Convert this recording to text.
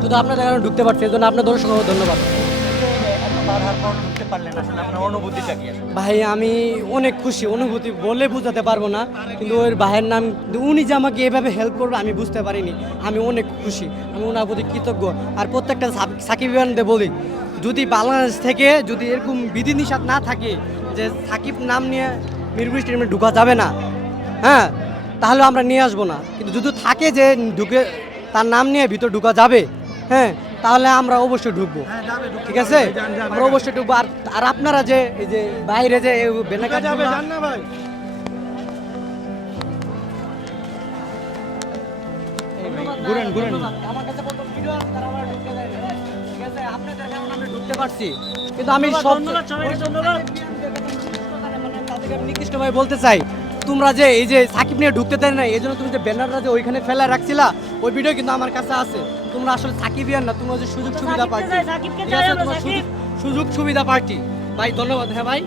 শুধু আপনার এখানে ঢুকতে পারছি, এই জন্য আপনার দর্শক ধন্যবাদ? ভাই, আমি অনেক খুশি, অনুভূতি বলে বোঝাতে পারব না, কিন্তু ওর ভাইয়ের নাম, উনি যে আমাকে এভাবে হেল্প করবে, আমি বুঝতে পারিনি। আমি অনেক খুশি, আমি ওনার প্রতি কৃতজ্ঞ। আর প্রত্যেকটা সাকিব বলি যদি বাংলাদেশ থেকে যদি এরকম বিধিনিষেধ না থাকে যে সাকিব নাম নিয়ে মিরপুর স্টেডিয়ামে ঢুকা যাবে না হ্যাঁ তাহলে আমরা নিয়ে আসব না। কিন্তু যদি থাকে যে ঢুকে তার নাম নিয়ে ভিতর ঢুকা যাবে হ্যাঁ তাহলে আমরা অবশ্যই ঢুকবো। ঠিক আছে? আমরা অবশ্যই ঢুকবো। আর আর আপনারা যে এই যে বাইরে যে বেনাকা যাবে না ভাই। ঘুরেন ঘুরেন। আমার কাছে ভিডিও আপনাদের কারণে আমরা ঢুকতে পারছি। কিন্তু আমি সব নির্দিষ্টভাবে বলতে চাই তোমরা যে এই যে সাকিব নিয়ে ঢুকতে দেয় না এই জন্য তুমি যে ব্যানারটা যে ওইখানে ফেলা রাখছিলা ওই ভিডিও কিন্তু আমার কাছে আছে। তোমরা আসলে সাকিবিয়ান না তোমরা যে সুযোগ সুবিধা সাকিবকে পার্টি ঠিক আছে আমরা, সুযোগ- সুযোগ সুবিধা পার্টি ভাই ধন্যবাদ হ্যাঁ ভাই।